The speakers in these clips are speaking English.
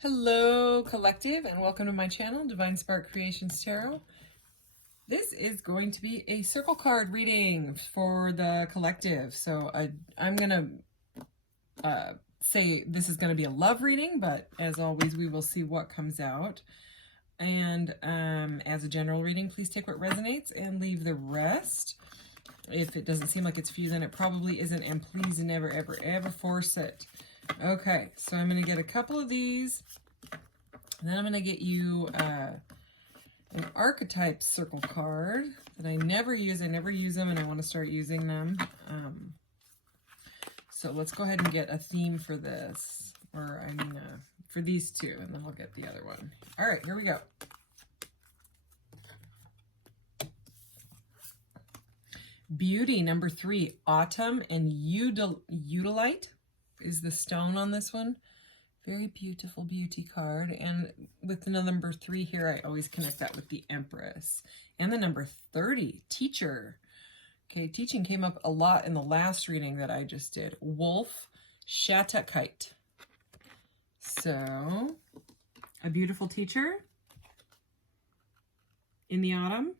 Hello, collective, and welcome to my channel, Divine Spark Creations Tarot. This is going to be a circle card reading for the collective. So I'm going to say this is going to be a love reading, but as always, we will see what comes out. And as a general reading, please take what resonates and leave the rest. If it doesn't seem like it's for you, then it probably isn't, and please never, ever, ever force it. Okay, so I'm going to get a couple of these, and then I'm going to get you an archetype circle card that I never use. I never use them, and I want to start using them. So let's go ahead and get a theme for this, or I mean for these two, and then we'll get the other one. All right, here we go. Beauty, number 3, autumn, and Udalite is the stone on this one. Very beautiful beauty card. And with the number 3 here, I always connect that with the Empress. And the number 30, teacher. Okay, teaching came up a lot in the last reading that I just did. Wolf, Shatakite. So, a beautiful teacher in the autumn.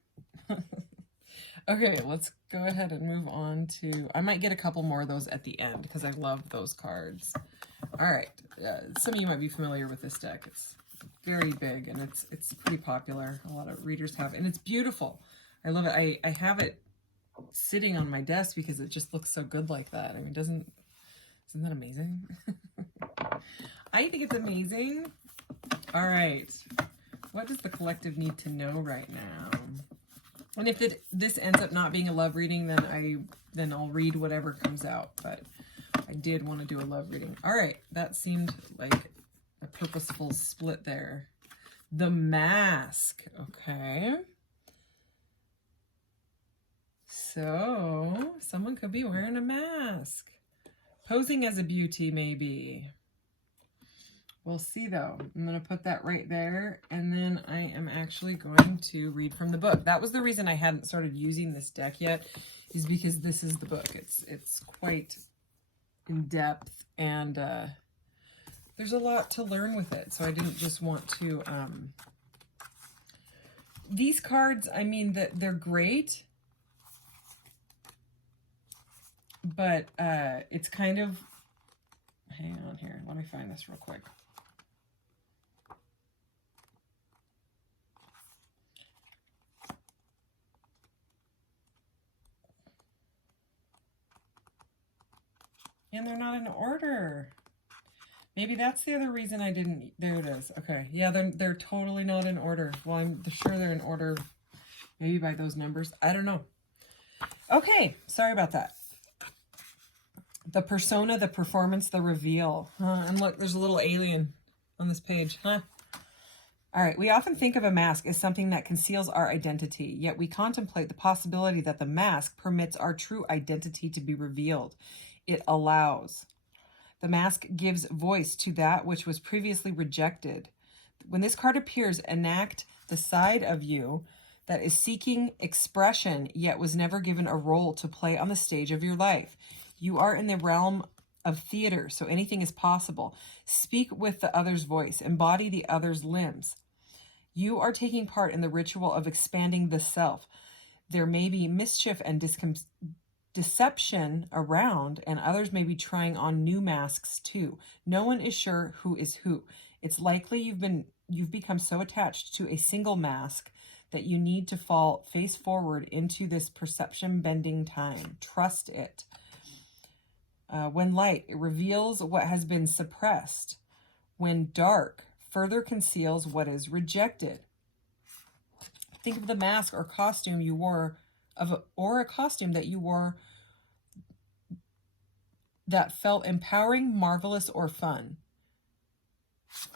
Okay, let's go ahead and move on to, I might get a couple more of those at the end because I love those cards. All right, some of you might be familiar with this deck. It's very big and it's pretty popular. A lot of readers have, and it's beautiful. I love it. I have it sitting on my desk because it just looks so good like that. I mean, isn't that amazing? I think it's amazing. All right, what does the collective need to know right now? And if this ends up not being a love reading, then I'll read whatever comes out. But I did want to do a love reading. All right, that seemed like a purposeful split there. The mask, okay. So someone could be wearing a mask, posing as a beauty, maybe. We'll see, though. I'm going to put that right there, and then I am actually going to read from the book. That was the reason I hadn't started using this deck yet, is because this is the book. It's quite in-depth, and there's a lot to learn with it, so I didn't just want to... These cards, I mean, they're great, but it's kind of... Hang on here. Let me find this real quick. And they're not in order. Maybe that's the other reason I didn't. There it is. Okay. Yeah, they're totally not in order. Well, I'm sure they're in order, maybe by those numbers. I don't know. Okay. Sorry about that. The persona, the performance, the reveal. And look, there's a little alien on this page. All right. We often think of a mask as something that conceals our identity, yet we contemplate the possibility that the mask permits our true identity to be revealed. It allows. The mask gives voice to that which was previously rejected. When this card appears, enact the side of you that is seeking expression, yet was never given a role to play on the stage of your life. You are in the realm of theater, so anything is possible. Speak with the other's voice. Embody the other's limbs. You are taking part in the ritual of expanding the self. There may be mischief and deception around, and others may be trying on new masks too. No one is sure who is who. It's likely you've become so attached to a single mask that you need to fall face forward into this perception bending time. Trust it. When light, it reveals what has been suppressed. When dark, further conceals what is rejected. Think of the mask or costume you wore, or a costume that you wore that felt empowering, marvelous, or fun.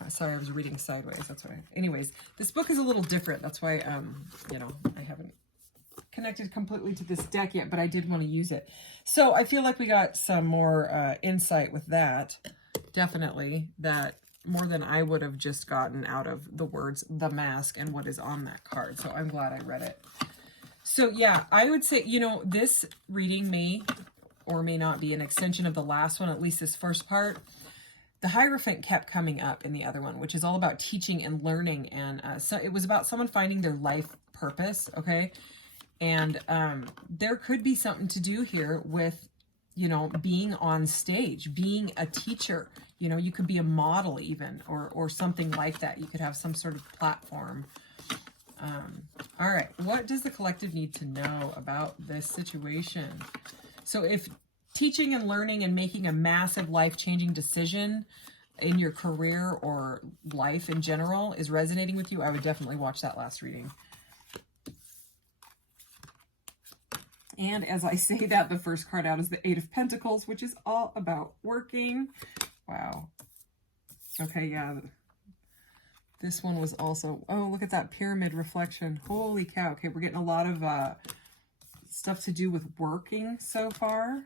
Sorry, I was reading sideways. That's why. Anyways, this book is a little different. That's why, I haven't connected completely to this deck yet, but I did want to use it. So I feel like we got some more insight with that. Definitely. That more than I would have just gotten out of the words, the mask, and what is on that card. So I'm glad I read it. So yeah, I would say, this reading may or may not be an extension of the last one, at least this first part. the Hierophant kept coming up in the other one, which is all about teaching and learning. And so it was about someone finding their life purpose, okay? And there could be something to do here with, you know, being on stage, being a teacher. You know, you could be a model even, or something like that. You could have some sort of platform. All right, what does the collective need to know about this situation? So if teaching and learning and making a massive life-changing decision in your career or life in general is resonating with you, I would definitely watch that last reading. And as I say that, the first card out is the Eight of Pentacles, which is all about working. Wow. Okay, yeah. This one was also, oh, look at that pyramid reflection. Holy cow. Okay, we're getting a lot of stuff to do with working so far.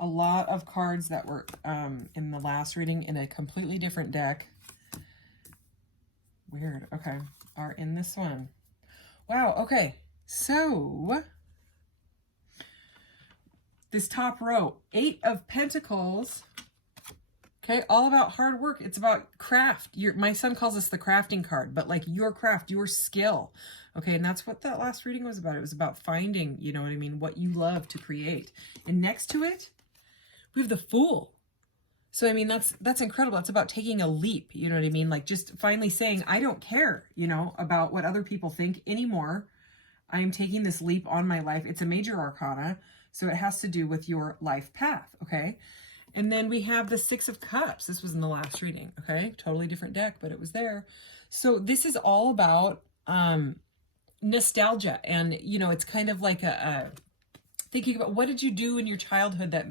A lot of cards that were in the last reading in a completely different deck. Weird. Okay. Are in this one. Wow. Okay. So this top row, Eight of Pentacles. Okay. All about hard work. It's about craft. My son calls this the crafting card, but like your craft, your skill. Okay. And that's what that last reading was about. It was about finding, you know what I mean, what you love to create. And next to it, we have the Fool. So, I mean, that's incredible. It's about taking a leap. You know what I mean? Like just finally saying, I don't care, you know, about what other people think anymore. I am taking this leap on my life. It's a major arcana. So it has to do with your life path. Okay. And then we have the Six of Cups. This was in the last reading. Okay. Totally different deck, but it was there. So this is all about nostalgia. And, you know, it's kind of like thinking about what did you do in your childhood that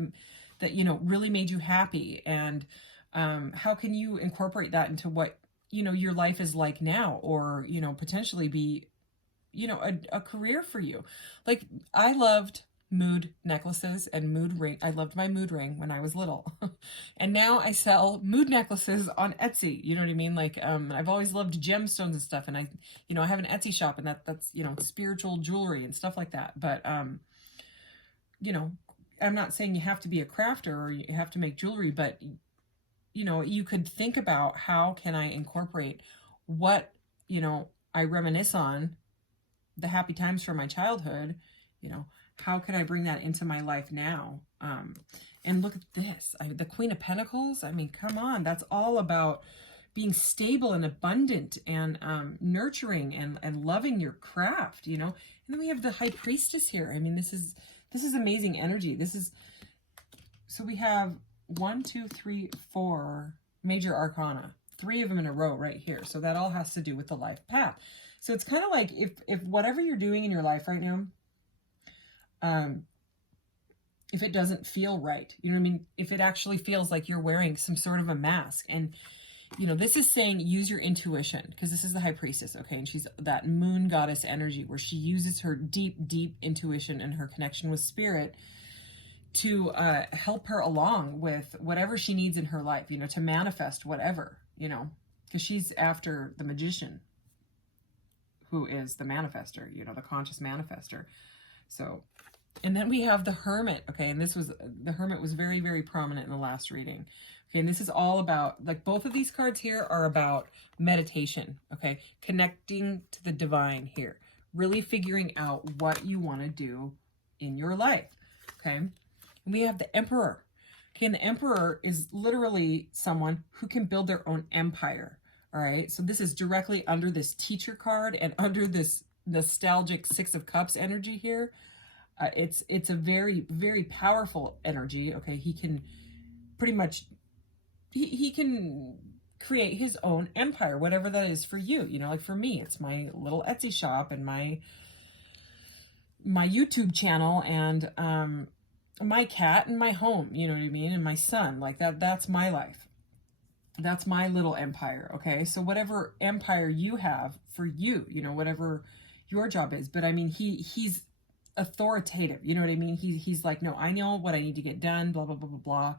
you know really made you happy, and how can you incorporate that into what you know your life is like now, or you know potentially be you know a career for you. Like I loved mood necklaces and mood ring. I loved my mood ring when I was little, and now I sell mood necklaces on Etsy. You know what I mean? Like I've always loved gemstones and stuff, and I have an Etsy shop, and that's you know spiritual jewelry and stuff like that. But you know. I'm not saying you have to be a crafter or you have to make jewelry, but you know, you could think about how can I incorporate what, you know, I reminisce on the happy times from my childhood, you know, how can I bring that into my life now? And look at this, the Queen of Pentacles. I mean, come on, that's all about being stable and abundant and nurturing and loving your craft, you know. And then we have the High Priestess here. I mean, this is amazing energy. So we have 1, 2, 3, 4 major arcana, 3 of them in a row right here. So that all has to do with the life path. So it's kind of like if whatever you're doing in your life right now, if it doesn't feel right, you know what I mean? If it actually feels like you're wearing some sort of a mask, and you know, this is saying use your intuition, because this is the High Priestess, okay? And she's that moon goddess energy where she uses her deep, deep intuition and her connection with spirit to help her along with whatever she needs in her life, you know, to manifest whatever, you know, because she's after the Magician, who is the manifester, you know, the conscious manifester. So, and then we have the Hermit, okay? And the Hermit was very, very prominent in the last reading. Okay, and this is all about, like both of these cards here are about meditation, okay? Connecting to the divine here. Really figuring out what you want to do in your life, okay? And we have the Emperor. Okay, and the Emperor is literally someone who can build their own empire, all right? So this is directly under this teacher card and under this nostalgic Six of Cups energy here. It's a very, very powerful energy, okay? He can pretty much... He can create his own empire, whatever that is for you. You know, like for me, it's my little Etsy shop and my YouTube channel and my cat and my home, you know what I mean? And my son, like that's my life. That's my little empire, okay? So whatever empire you have for you, you know, whatever your job is. But I mean, he's authoritative, you know what I mean? He's like, no, I know what I need to get done, blah, blah, blah, blah, blah.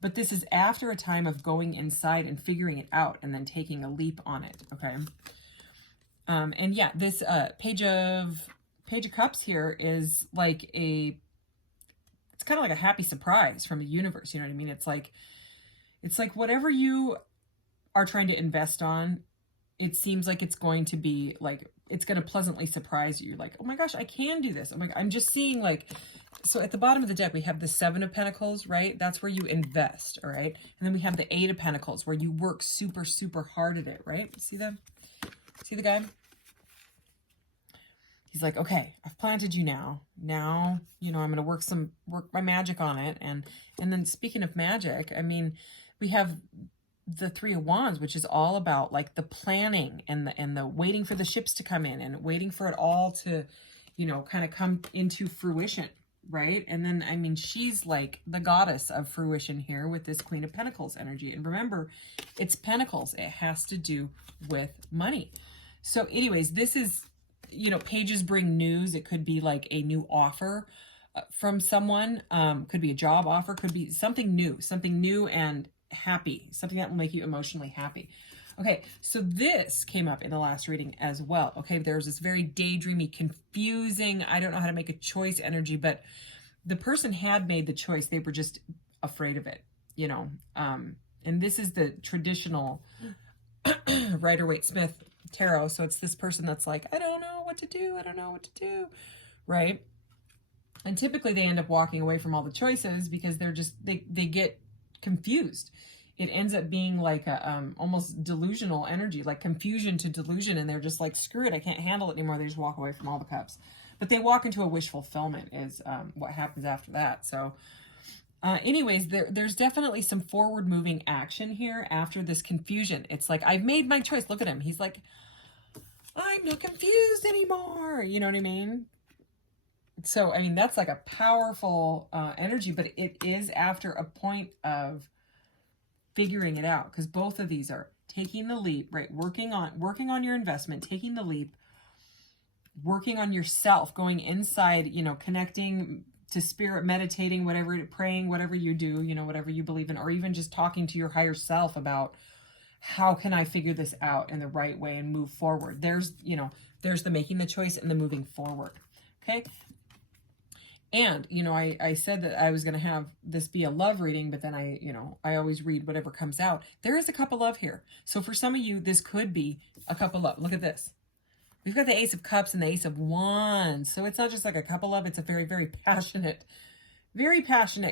But this is after a time of going inside and figuring it out and then taking a leap on it, okay? And yeah, this Page of Cups here is like it's kind of like a happy surprise from the universe. You know what I mean? It's like whatever you are trying to invest on, it seems like it's going to be like, it's going to pleasantly surprise you. Like, oh my gosh, I can do this. Oh my, I'm just seeing like, so at the bottom of the deck, we have the 7 of Pentacles, right? That's where you invest, all right? And then we have the 8 of Pentacles where you work super, super hard at it, right? See them? See the guy? He's like, okay, I've planted you now. Now, you know, I'm going to work my magic on it. And then speaking of magic, I mean, we have the 3 of Wands, which is all about like the planning and the waiting for the ships to come in and waiting for it all to, you know, kind of come into fruition, right? And then, I mean, she's like the goddess of fruition here with this Queen of Pentacles energy. And remember, it's Pentacles. It has to do with money. So anyways, this is, you know, pages bring news. It could be like a new offer from someone. Could be a job offer. Could be something new and happy. Something that will make you emotionally happy. Okay, so this came up in the last reading as well. Okay, there's this very daydreamy, confusing, I don't know how to make a choice energy, but the person had made the choice. They were just afraid of it, you know. And this is the traditional Rider-Waite-Smith tarot. So it's this person that's like, I don't know what to do. I don't know what to do. Right. And typically they end up walking away from all the choices because they're just, they get confused. It ends up being like a almost delusional energy, like confusion to delusion. And they're just like, screw it. I can't handle it anymore. They just walk away from all the cups, but they walk into a wish fulfillment is what happens after that. So anyways, there's definitely some forward moving action here after this confusion. It's like, I've made my choice. Look at him. He's like, I'm not confused anymore. You know what I mean? So, I mean, that's like a powerful energy, but it is after a point of figuring it out, because both of these are taking the leap, right? Working on your investment, taking the leap, working on yourself, going inside, you know, connecting to spirit, meditating, whatever, praying, whatever you do, you know, whatever you believe in, or even just talking to your higher self about how can I figure this out in the right way and move forward. There's, you know, there's the making the choice and the moving forward. Okay. And, you know, I said that I was going to have this be a love reading, but then I always read whatever comes out. There is a cup of love here. So for some of you, this could be a cup of love. Look at this. We've got the Ace of Cups and the Ace of Wands. So it's not just like a cup of love. It's a very, very passionate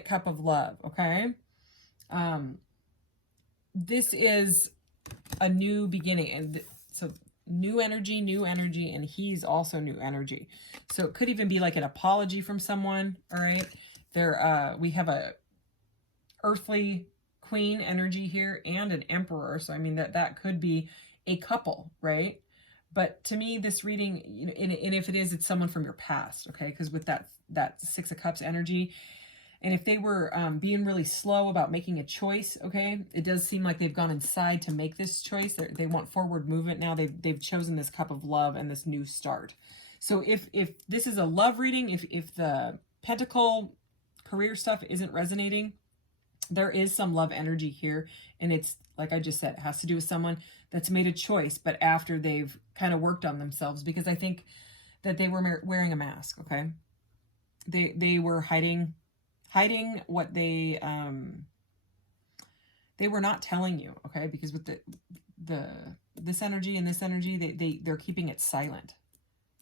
cup of love. Okay. This is a new beginning. And so new energy, and he's also new energy. So it could even be like an apology from someone. All right. We have a earthly queen energy here and an emperor. So I mean that could be a couple, right? But to me, this reading, you know, and if it is, it's someone from your past, okay? Because with that 6 of Cups energy, and if they were being really slow about making a choice, okay, it does seem like they've gone inside to make this choice. They want forward movement now. They've chosen this cup of love and this new start. So if this is a love reading, if the Pentacle career stuff isn't resonating, there is some love energy here, and it's like I just said, it has to do with someone that's made a choice, but after they've kind of worked on themselves, because I think that they were wearing a mask. Okay, they were hiding what they were not telling you. Okay, because with this energy and this energy, they're keeping it silent.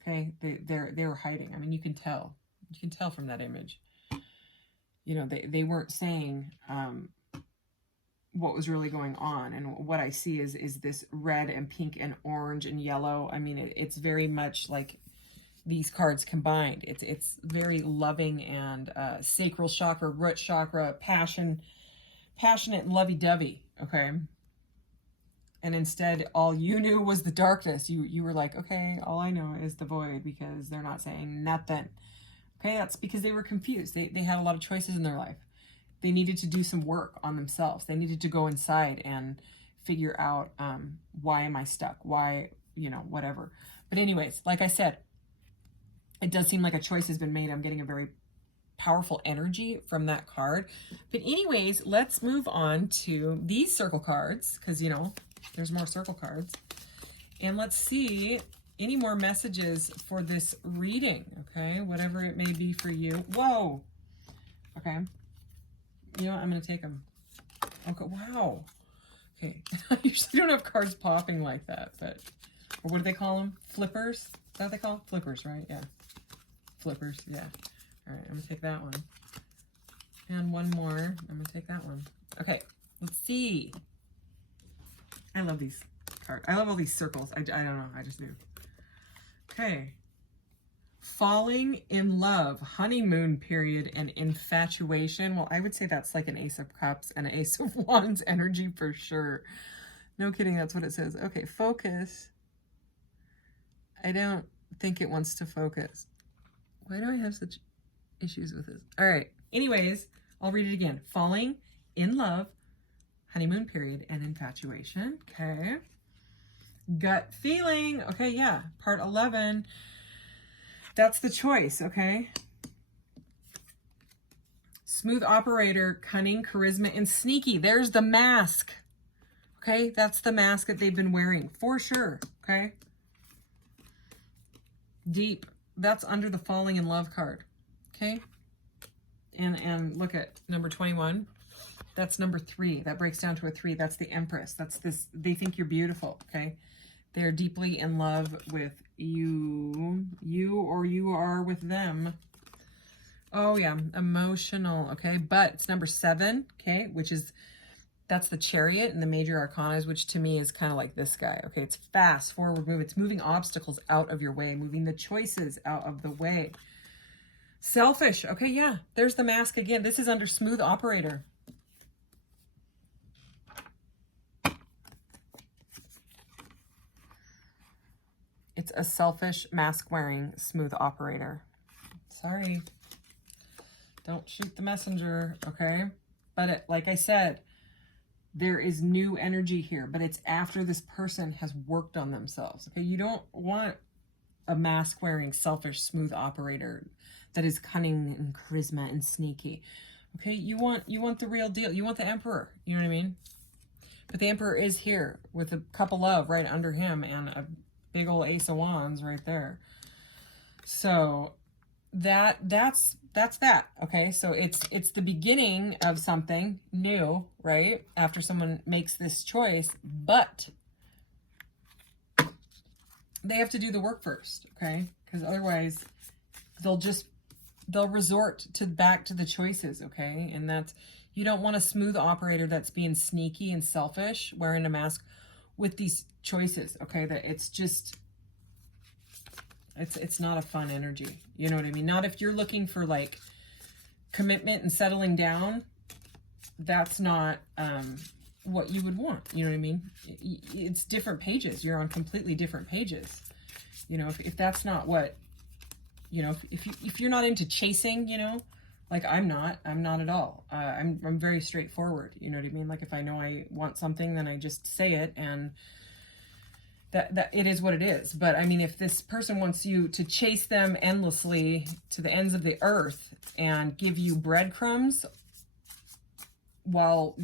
Okay, they were hiding. I mean, you can tell from that image. You know, they weren't saying what was really going on. And what I see is this red and pink and orange and yellow. I mean, it's very much like these cards combined. It's very loving and sacral chakra, root chakra, passionate, lovey-dovey, okay? And instead, all you knew was the darkness. You were like, okay, all I know is the void, because they're not saying nothing. Okay, that's because they were confused. They had a lot of choices in their life. They needed to do some work on themselves. They needed to go inside and figure out why am I stuck? Why, you know, whatever. But anyways, like I said, it does seem like a choice has been made. I'm getting a very powerful energy from that card. But anyways, let's move on to these circle cards, because, you know, there's more circle cards. And let's see any more messages for this reading, okay? Whatever it may be for you. Whoa! Okay. You know what? I'm going to take them. Okay, wow. Okay. I usually don't have cards popping like that, but... Or what do they call them? Flippers? Is that what they call them? Flippers, right? Yeah. Flippers, yeah. All right, I'm going to take that one. And one more. I'm going to take that one. Okay, let's see. I love these cards. I love all these circles. I don't know. I just do. Okay. Falling in love, honeymoon period, and infatuation. Well, I would say that's like an Ace of Cups and an Ace of Wands energy for sure. No kidding, that's what it says. Okay, focus. I don't think it wants to focus. Why do I have such issues with this? All right, anyways, I'll read it again. Falling in love, honeymoon period, and infatuation. Okay. Gut feeling. Okay, yeah, part 11. That's the choice, okay? Smooth operator, cunning, charisma, and sneaky. There's the mask, okay? That's the mask that they've been wearing, for sure, okay? Deep, that's under the falling in love card, okay? And look at number 21. That's number 3. That breaks down to a 3. That's the Empress. That's this, they think you're beautiful, okay? They're deeply in love with you or you are with them. Oh yeah, emotional, okay? But it's number 7, okay, which is, that's the Chariot and the major arcanas, which to me is kind of like this guy, okay? It's fast, forward move. It's moving obstacles out of your way, moving the choices out of the way. Selfish, okay, yeah, there's the mask again. This is under smooth operator. It's a selfish, mask-wearing, smooth operator. Sorry. Don't shoot the messenger, okay? But it, like I said, there is new energy here, but it's after this person has worked on themselves, okay? You don't want a mask-wearing, selfish, smooth operator that is cunning and charisma and sneaky, okay? You want the real deal. You want the Emperor, you know what I mean? But the Emperor is here with a cup of love right under him and a big old Ace of Wands right there. So that's that, okay? So it's the beginning of something new, right? After someone makes this choice, but they have to do the work first, okay? Because otherwise they'll resort to back to the choices, okay? And that's, you don't want a smooth operator that's being sneaky and selfish, wearing a mask with these choices, okay? That it's just, it's not a fun energy. You know what I mean? Not if you're looking for like commitment and settling down. That's not what you would want. You know what I mean? It's different pages. You're on completely different pages. You know, if that's not what, you know, if you're not into chasing, you know, like I'm not at all. I'm very straightforward. You know what I mean? Like if I know I want something, then I just say it, and that it is what it is. But I mean, if this person wants you to chase them endlessly to the ends of the earth and give you breadcrumbs while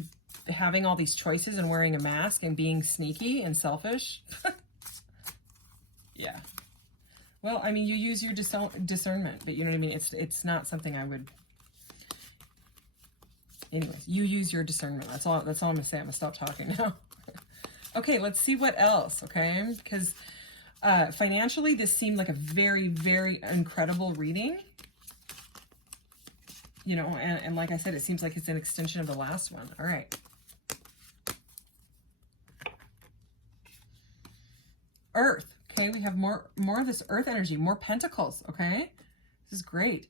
having all these choices and wearing a mask and being sneaky and selfish, yeah. Well, I mean, you use your discernment, but you know what I mean? It's not something I would. Anyways, you use your discernment. That's all I'm gonna say. I'm gonna stop talking now. Okay, let's see what else, okay? Because financially, this seemed like a very, very incredible reading. You know, and like I said, it seems like it's an extension of the last one. All right. Earth, okay? We have more of this earth energy, more pentacles, okay? This is great.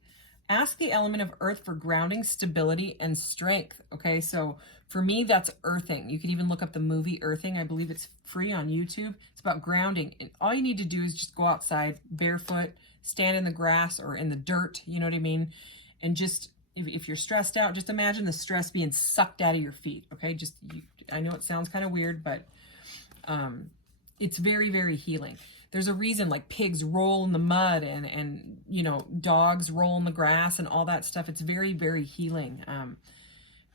Ask the element of earth for grounding, stability, and strength, okay? So for me, that's earthing. You can even look up the movie Earthing. I believe it's free on YouTube. It's about grounding. And all you need to do is just go outside barefoot, stand in the grass or in the dirt, you know what I mean? And just, if you're stressed out, just imagine the stress being sucked out of your feet, okay? Just, I know it sounds kind of weird, but it's very, very healing. There's a reason like pigs roll in the mud and you know, dogs roll in the grass and all that stuff. It's very, very healing.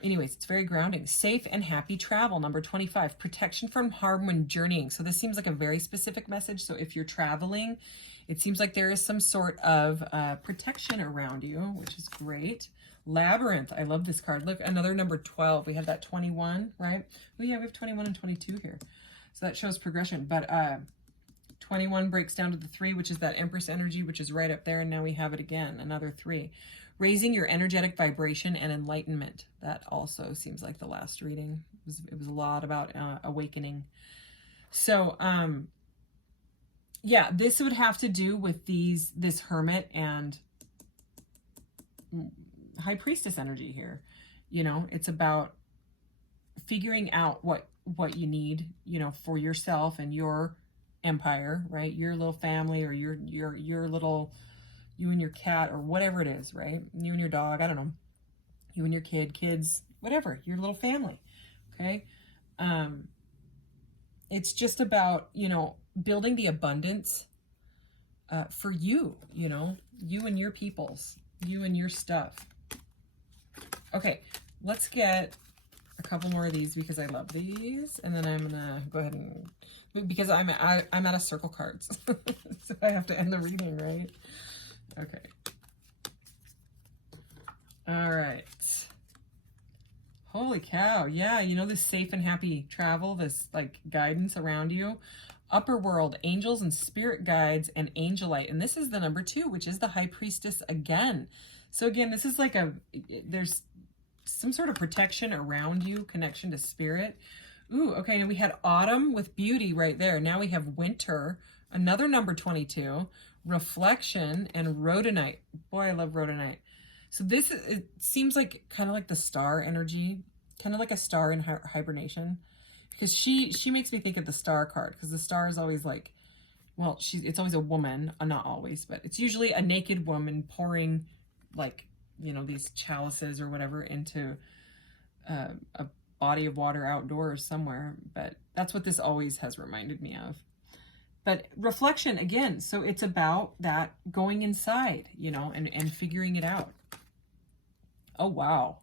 Anyways, it's very grounding. Safe and happy travel, number 25. Protection from harm when journeying. So this seems like a very specific message. So if you're traveling, it seems like there is some sort of protection around you, which is great. Labyrinth. I love this card. Look, another number 12. We have that 21, right? Oh yeah, we have 21 and 22 here. So that shows progression. But 21 breaks down to the 3, which is that Empress energy, which is right up there. And now we have it again, another 3. Raising your energetic vibration and enlightenment. That also seems like the last reading. It was a lot about awakening. So, yeah, this would have to do with this Hermit and High Priestess energy here. You know, it's about figuring out what you need, you know, for yourself and your empire, right? Your little family, or your little, you and your cat, or whatever it is, right? You and your dog, I don't know. You and your kids, whatever, your little family, okay? It's just about, you know, building the abundance for you, you know, you and your peoples, you and your stuff. Okay, let's get a couple more of these because I love these. And then I'm gonna go ahead and, because I'm out of circle cards. So I have to end the reading, right? Okay. All right. Holy cow. Yeah, you know, this safe and happy travel, this like guidance around you. Upper world, angels and spirit guides and angelite. And this is the number 2, which is the High Priestess again. So again, this is like there's some sort of protection around you, connection to spirit. Ooh, okay, and we had autumn with beauty right there. Now we have winter, another number 22, reflection, and rhodonite. Boy, I love rhodonite. So this, it seems like kind of like the star energy, kind of like a star in hibernation, because she makes me think of the star card, because the star is always like, well, it's always a woman, not always, but it's usually a naked woman pouring, like, you know, these chalices or whatever into a body of water outdoors somewhere. But that's what this always has reminded me of. But reflection again, so it's about that going inside, you know, and figuring it out. Oh wow.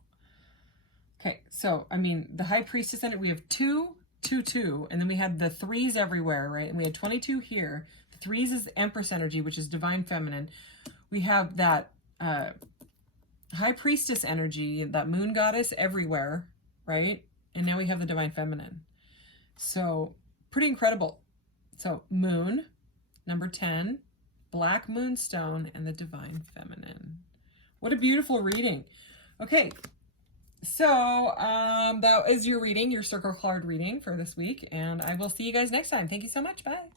Okay, so I mean, the High Priestess in it, we have 2, 2, 2, and then we had the 3s everywhere, right? And we had 22 here. The 3s is Empress energy, which is divine feminine. We have that High Priestess energy, that moon goddess everywhere, right? And now we have the divine feminine. So pretty incredible. So moon, number 10, black moonstone, and the divine feminine. What a beautiful reading. Okay, so that is your reading, your circle card reading for this week, and I will see you guys next time. Thank you so much. Bye.